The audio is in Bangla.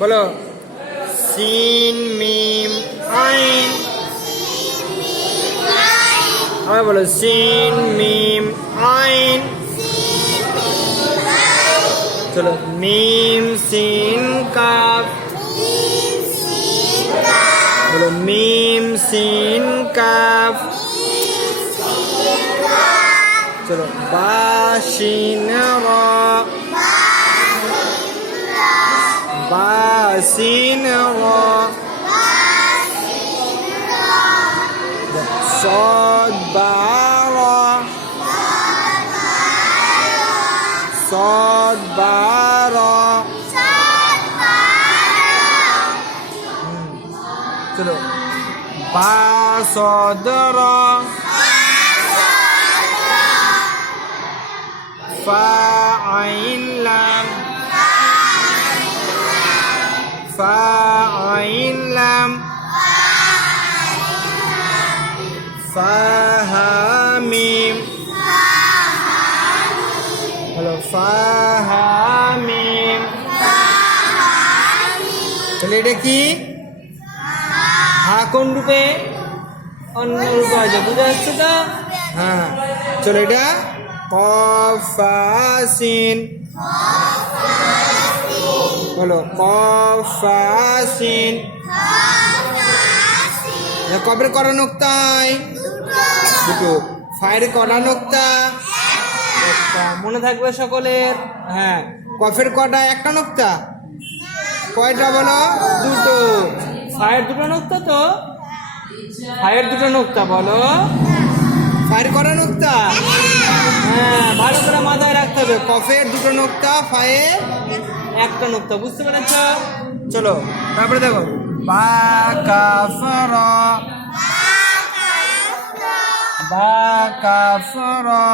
বলো সিন মিম আইন। আবার বলো সিন মিম আইন। চলো মিম সিন কাফ। বলো মিম সিন কাফ। চলো বা শিন রা। বা শিন রা। صاد بعرى. صاد بعرى. चलो با صدرا. فا عين لام. فا عين لام. فا ها ميم. হলো ফা হা মিম। তাহলে এটা কি হা কোন রূপে? অন্য রূপে আছে, বুঝা যাচ্ছে তো? হ্যাঁ চলো এটা কফ ফা সিন। বলো কফ ফা সিন। কবের করা নোক্তায় দুটো, ফায়ের করা নোক্তা একটা, মনে থাকবে সকলের। হ্যাঁ কফের কটা একটা নোক্তা, কয়টা বলো? দুটো। ফায়ের দুটো নোক্তা তো, ফায়ের দুটো নোক্তা বলো। ফায়ের করা নোক্তা, হ্যাঁ ভালো করে মাথায় রাখতে হবে। কফের দুটো নোক্তা, ফায়ের একটা নোক্তা, বুঝতে পেরেছ? চলো তারপরে দেখো বা কাফারা। বা কাফারা।